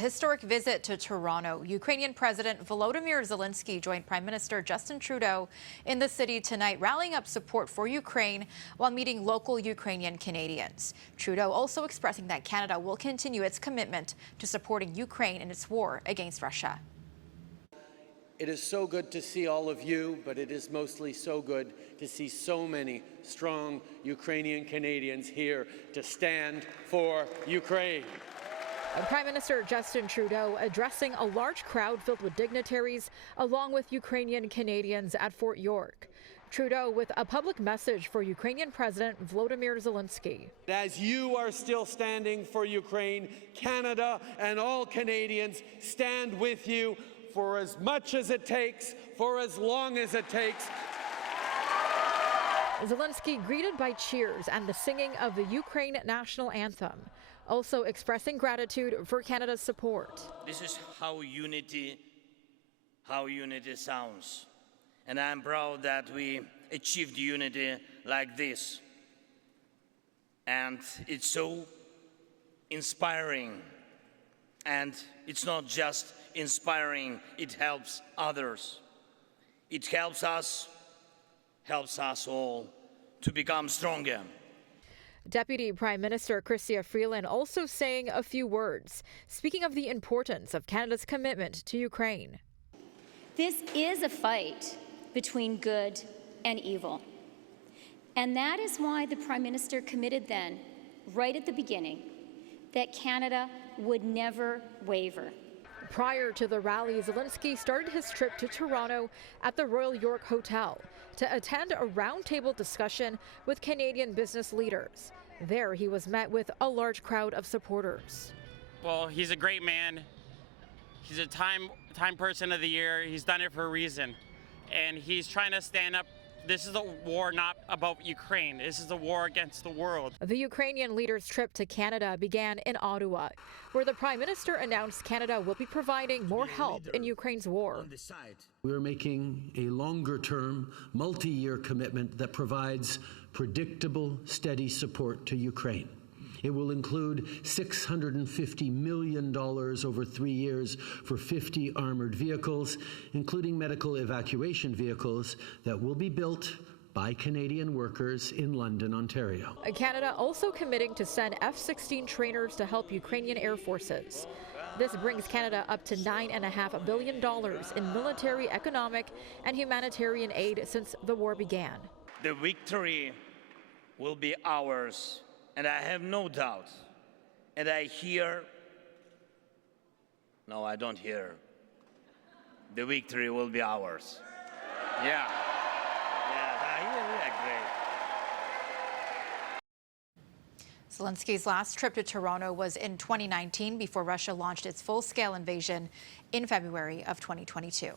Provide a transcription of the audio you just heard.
historic visit to Toronto. Ukrainian President Volodymyr Zelenskyy joined Prime Minister Justin Trudeau in the city tonight, rallying up support for Ukraine while meeting local Ukrainian Canadians. Trudeau also expressing that Canada will continue its commitment to supporting Ukraine in its war against Russia. It is so good to see all of you, but it is mostly so good to see so many strong Ukrainian Canadians here to stand for Ukraine. Prime Minister Justin Trudeau addressing a large crowd filled with dignitaries along with Ukrainian Canadians at Fort York. Trudeau with a public message for Ukrainian President Volodymyr Zelenskyy. As you are still standing for Ukraine, Canada and all Canadians stand with you for as much as it takes, for as long as it takes. Zelenskyy greeted by cheers and the singing of the Ukraine national anthem, also expressing gratitude for Canada's support. This is how unity sounds. And I'm proud that we achieved unity like this. And it's so inspiring. And it's not just inspiring, it helps others. It helps us all to become stronger. Deputy Prime Minister Chrystia Freeland also saying a few words, speaking of the importance of Canada's commitment to Ukraine. This is a fight between good and evil. And that is why the Prime Minister committed then, right at the beginning, that Canada would never waver. Prior to the rally, Zelenskyy started his trip to Toronto at the Royal York Hotel to attend a roundtable discussion with Canadian business leaders. There he was met with a large crowd of supporters. Well, he's a great man. He's a time person of the year. He's done it for a reason. And he's trying to stand up. This is a war not about Ukraine. This is a war against the world. The Ukrainian leader's trip to Canada began in Ottawa, where the Prime Minister announced Canada will be providing more help in Ukraine's war. We're making a longer-term, multi-year commitment that provides predictable, steady support to Ukraine. It will include $650 million over 3 years for 50 armored vehicles, including medical evacuation vehicles that will be built by Canadian workers in London, Ontario. Canada also committing to send F-16 trainers to help Ukrainian air forces. This brings Canada up to $9.5 billion in military, economic, and humanitarian aid since the war began. The victory will be ours. And I have no doubt, and I don't hear, the victory will be ours. Yeah, great. Zelensky's last trip to Toronto was in 2019 before Russia launched its full-scale invasion in February of 2022.